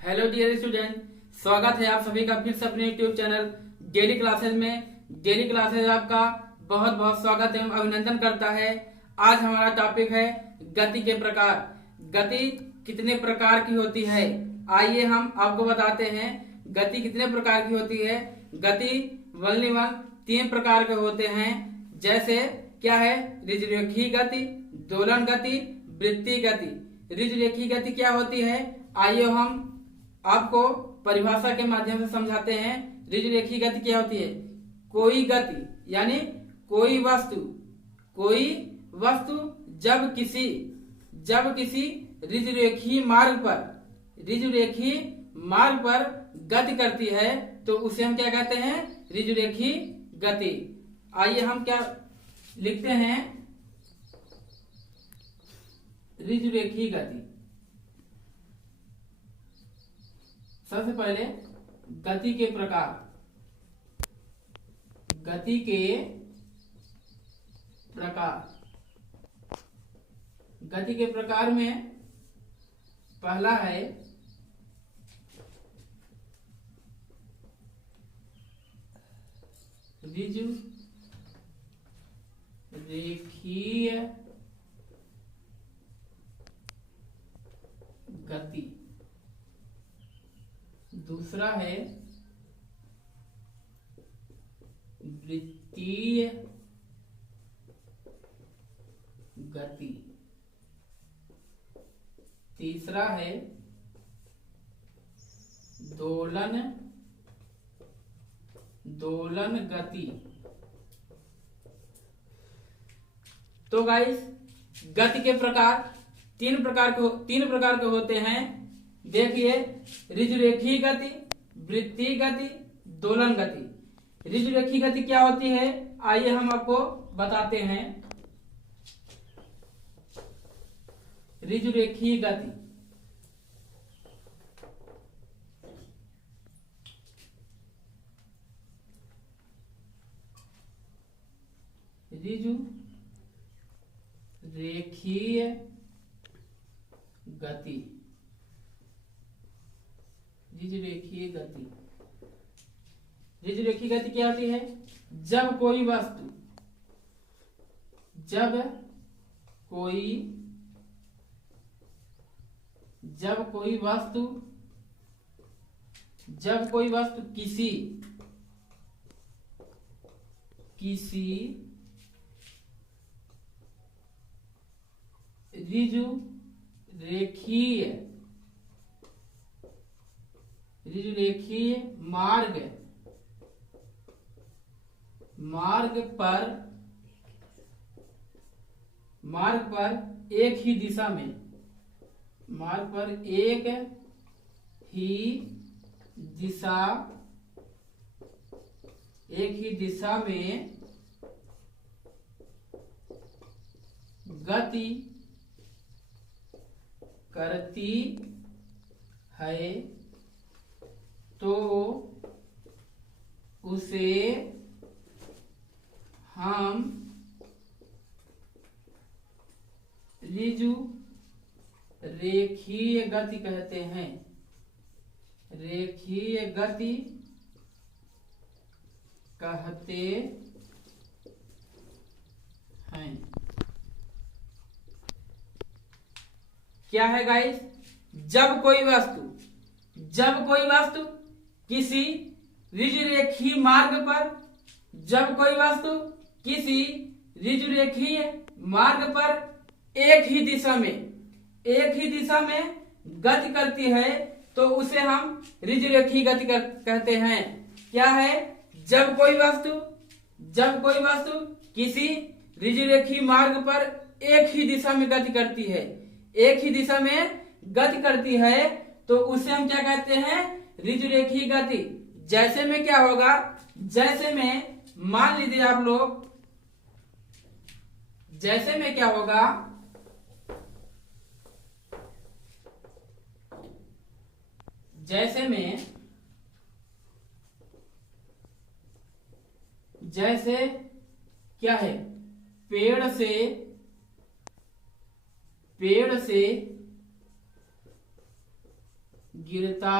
Hello dear student, स्वागत है आप सभी का फिर से अपने यूट्यूब चैनल डेली क्लासेज में। डेली क्लासेज आपका बहुत बहुत स्वागत एवं अभिनंदन करता है। आज हमारा टॉपिक है गति के प्रकार। गति कितने प्रकार की होती है, आइए हम आपको बताते हैं गति कितने प्रकार की होती है। गति वल्निवन 3 प्रकार के होते हैं। जैसे क्या है, ऋजुरेखीय गति, दोलन गति, वृत्तीय गति। ऋजुरेखीय गति क्या होती है, आइए हम आपको परिभाषा के माध्यम से समझाते हैं। ऋजुरेखीय गति क्या होती है, कोई गति यानी कोई वस्तु जब किसी ऋजुरेखीय मार्ग पर गति करती है तो उसे हम क्या कहते हैं, ऋजुरेखीय गति। आइए हम क्या लिखते हैं, ऋजुरेखीय गति। सबसे पहले गति के प्रकार। गति के प्रकार में पहला है ऋजुरेखीय गति। दूसरा है वृत्तीय गति। तीसरा है दोलन गति। तो गाइस, गति के प्रकार तीन प्रकार के होते हैं। देखिए, ऋजुरेखीय गति, वृत्तीय गति, दोलन गति। ऋजुरेखीय गति क्या होती है, आइए हम आपको बताते हैं। ऋजुरेखीय गति ऋजुरेखीय गति ऋजुरेखीय गति क्या होती है, जब कोई वस्तु किसी ऋजुरेखीय मार्ग पर एक ही दिशा में गति करती है तो उसे हम ऋजुरेखीय गति कहते हैं। रेखीय गति कहते हैं। क्या है गाइस, जब कोई वस्तु किसी ऋजुरेखीय मार्ग पर एक ही दिशा में गति करती है तो उसे हम ऋजुरेखीय गति कहते हैं। क्या है, जब कोई वस्तु किसी ऋजुरेखीय मार्ग पर एक ही दिशा में गति करती है तो उसे हम क्या कहते हैं, ऋजुरेखीय गति। जैसे में क्या होगा, जैसे में मान लीजिए आप लोग, जैसे में क्या होगा, जैसे क्या है, पेड़ से गिरता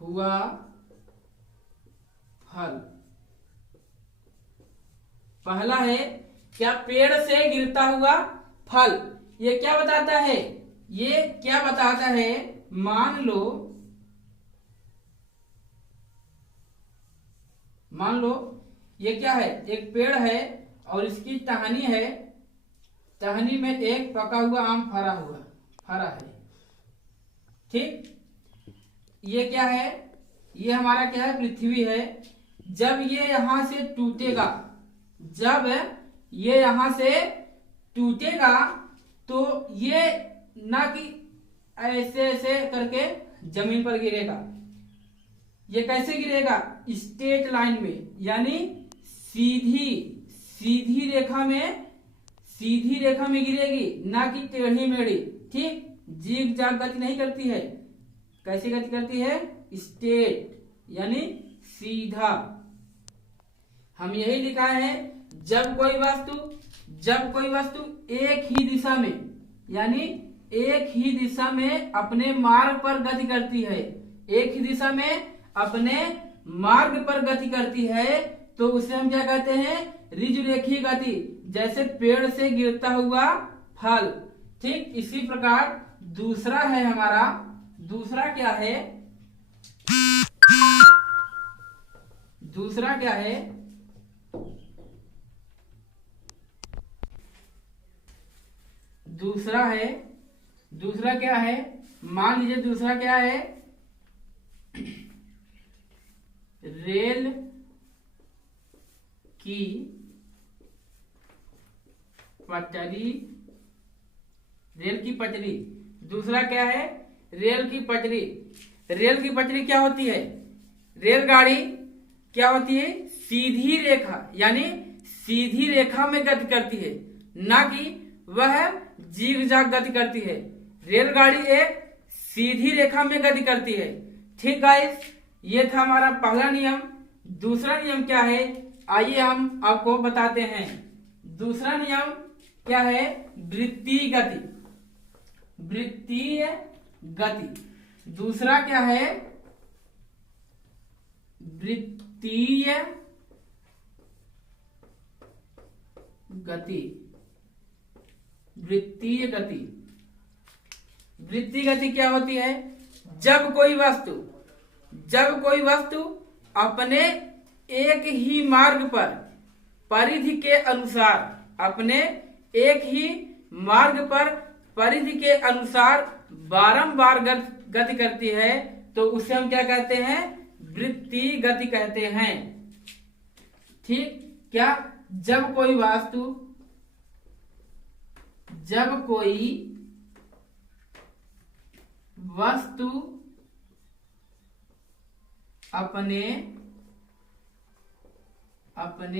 हुआ फल। पहला है क्या, पेड़ से गिरता हुआ फल। ये क्या बताता है, ये क्या बताता है, मान लो ये क्या है, एक पेड़ है और इसकी टहनी है, टहनी में एक पका हुआ आम फरा है। ठीक, ये क्या है, ये हमारा क्या है, पृथ्वी है। जब ये यहां से टूटेगा, जब ये यहां से टूटेगा तो ये ना कि ऐसे ऐसे करके जमीन पर गिरेगा। ये कैसे गिरेगा, स्ट्रेट लाइन में, यानी सीधी रेखा में गिरेगी, ना कि टेढ़ी मेढ़ी। ठीक, जीग जाग गति नहीं करती है। कैसे गति करती है, स्ट्रेट यानी सीधा। हम यही लिखा है, जब कोई वस्तु एक ही दिशा में, यानी एक ही दिशा में अपने मार्ग पर गति करती है, एक ही दिशा में अपने मार्ग पर गति करती है, तो उसे हम क्या कहते हैं, ऋजुरेखीय गति। जैसे पेड़ से गिरता हुआ फल। ठीक, इसी प्रकार दूसरा है हमारा, दूसरा क्या है, दूसरा क्या है, दूसरा क्या है, मान लीजिए दूसरा क्या है, रेल की पटरी। दूसरा क्या है, रेल की पटरी। रेल की पटरी क्या होती है, रेलगाड़ी क्या होती है, सीधी रेखा, यानी सीधी रेखा में गति करती है, ना कि वह जीग जाग गति करती है। रेलगाड़ी एक सीधी रेखा में गति करती है। ठीक गाइस, ये था हमारा पहला नियम। दूसरा नियम क्या है, आइए हम आपको बताते हैं। दूसरा नियम क्या है, वृत्तीय गति। वृत्तीय गति दूसरा क्या है, वृत्तीय गति। वृत्तीय गति, वृत्तीय गति क्या होती है, जब कोई वस्तु अपने एक ही मार्ग पर परिधि के अनुसार, अपने एक ही मार्ग पर परिधि के अनुसार बारंबार गति करती है, तो उसे हम क्या कहते हैं, वृत्तीय गति कहते हैं। ठीक, क्या, जब कोई वस्तु अपने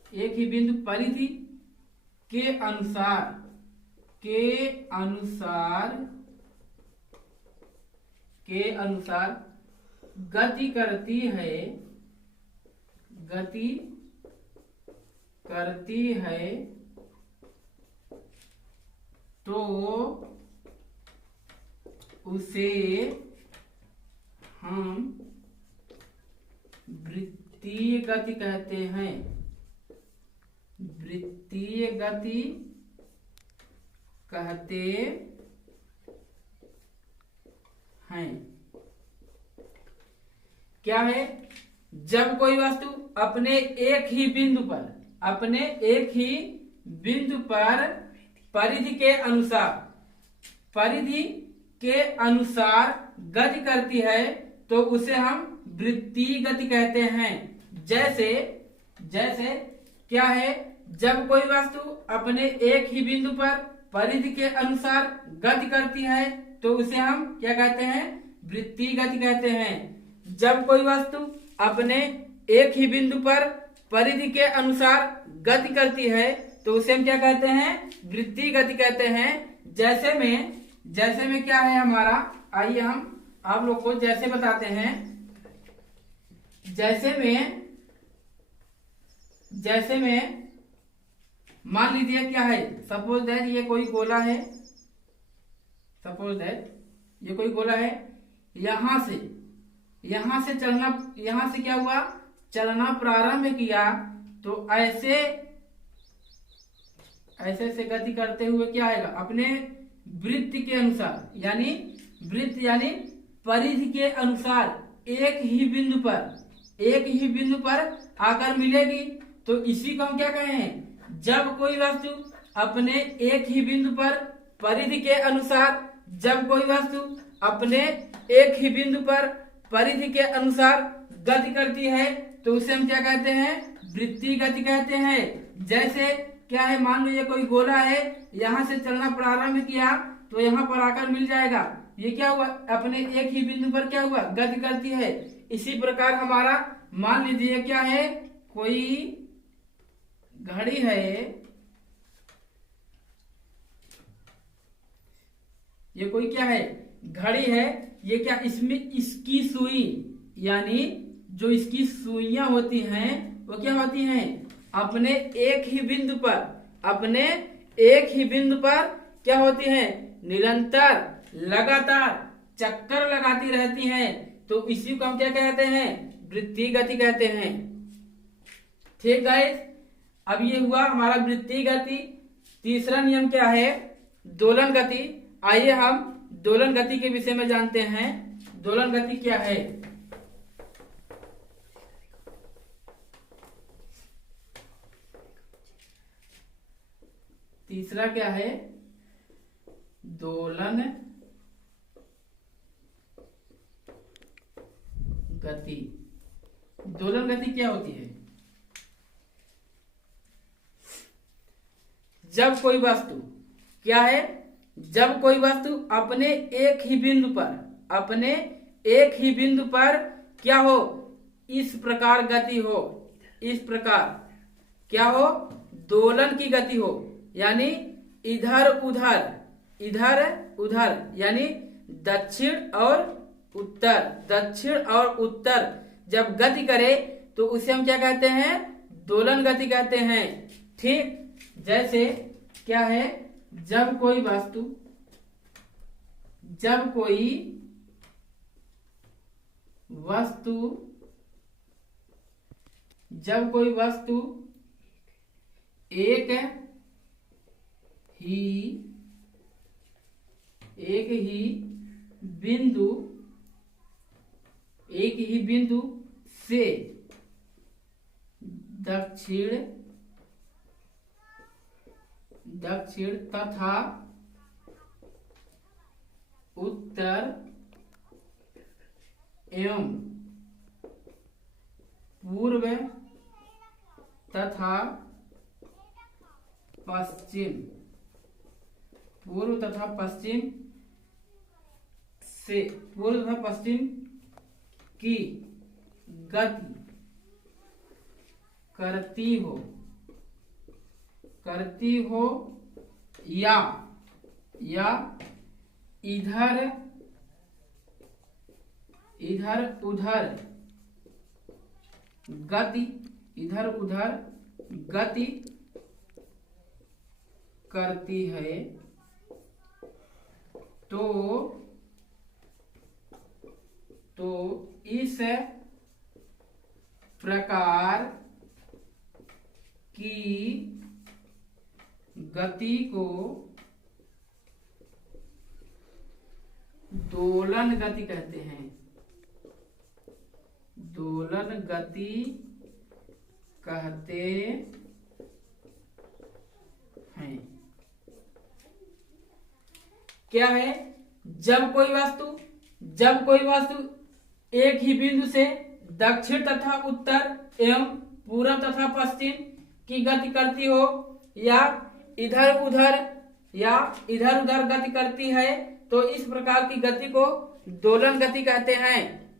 एक ही बिंदु परिधि के अनुसार गति करती है तो उसे हम वृत्तीय गति कहते हैं। वृत्तीय गति कहते हैं। क्या है, जब कोई वस्तु अपने एक ही बिंदु पर परिधि के अनुसार गति करती है तो उसे हम वृत्तीय गति कहते हैं। जैसे क्या है, जब कोई वस्तु अपने एक ही बिंदु पर परिधि के अनुसार गति करती है तो उसे हम क्या कहते हैं, वृत्तीय गति कहते हैं। जब कोई वस्तु अपने एक ही बिंदु पर परिधि के अनुसार गति करती है तो उसे हम क्या कहते हैं, वृत्तीय गति कहते हैं। जैसे में क्या है हमारा, आइए हम आप लोग को जैसे बताते हैं। जैसे में मान लीजिए क्या है, सपोज दैट ये कोई गोला है, ये कोई गोला है, यहां से चलना, यहां से क्या हुआ, चलना प्रारंभ किया, तो ऐसे से गति करते हुए क्या आएगा, अपने वृत्त के अनुसार, यानी परिधि के अनुसार एक ही बिंदु पर आकर मिलेगी। तो इसी को हम क्या कहे हैं, जब कोई वस्तु अपने एक ही बिंदु पर परिधि के अनुसार, गति करती है, तो उसे हम क्या कहते हैं, वृत्तीय गति कहते हैं। जैसे क्या है, मान लो ये कोई गोला है, यहाँ से चलना प्रारंभ किया तो यहाँ पर आकर मिल जाएगा, ये क्या हुआ, अपने एक ही बिंदु पर क्या हुआ, गति करती है। इसी प्रकार हमारा मान लीजिए क्या है, कोई घड़ी है, ये कोई क्या है, घड़ी है, ये क्या, इसमें इसकी सुई, यानी जो इसकी सुइयां होती हैं वो क्या होती हैं, अपने एक ही बिंदु पर क्या होती हैं, निरंतर लगातार चक्कर लगाती रहती हैं। तो इसी को हम क्या कहते हैं, वृत्तीय गति कहते हैं। ठीक गाइस, अब ये हुआ हमारा वृत्तीय गति। तीसरा नियम क्या है, दोलन गति। आइए हम दोलन गति के विषय में जानते हैं। दोलन गति क्या है, तीसरा क्या है, दोलन गति। दोलन गति क्या होती है, जब कोई वस्तु क्या है, जब कोई वस्तु अपने एक ही बिंदु पर क्या हो, इस प्रकार गति हो, इस प्रकार क्या हो, दोलन की गति हो, यानी इधर उधर, यानी दक्षिण और उत्तर जब गति करे तो उसे हम क्या कहते हैं, दोलन गति कहते हैं। ठीक, जैसे क्या है, जब कोई वस्तु एक ही बिंदु से दक्षिण तथा उत्तर एवं पूर्व तथा पश्चिम की गति करती हो या इधर उधर गति करती है, तो इस प्रकार की गति को दोलन गति कहते हैं। दोलन गति कहते हैं। क्या है, जब कोई वस्तु एक ही बिंदु से दक्षिण तथा उत्तर एवं पूर्व तथा पश्चिम की गति करती हो या इधर उधर गति करती है, तो इस प्रकार की गति को दोलन गति कहते हैं।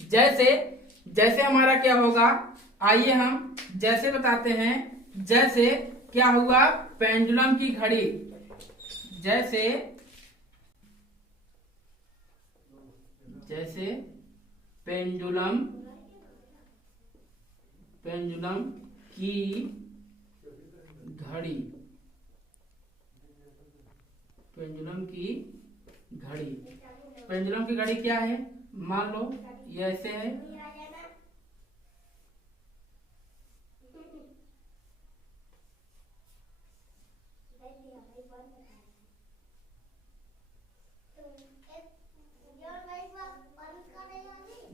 जैसे हमारा क्या होगा, आइए हम जैसे बताते हैं। जैसे क्या हुआ, पेंडुलम की घड़ी, जैसे जैसे पेंडुलम पेंडुलम की घड़ी, पेंडुलम की घड़ी। पेंडुलम की घड़ी क्या है? मान लो ये ऐसे है,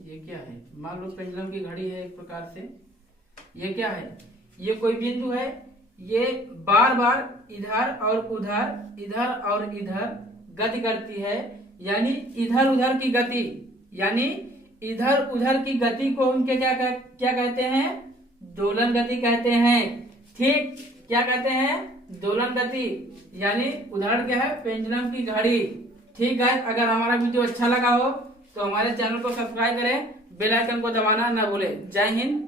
ये क्या है? मान लो पेंडुलम की घड़ी है एक प्रकार से। ये क्या है? ये कोई बिंदु है, ये बार बार इधर और उधर, इधर और इधर गति करती है, यानी इधर उधर की गति, यानी इधर उधर की गति को उनके क्या कहते हैं? दोलन गति कहते हैं। ठीक, क्या कहते हैं? दोलन गति। यानी उदाहरण क्या है? पेंडुलम की घड़ी। ठीक है, अगर हमारा वीडियो अच्छा लगा हो तो हमारे चैनल को सब्सक्राइब करें, बेल आइकन को दबाना ना भूलें। जय हिंद।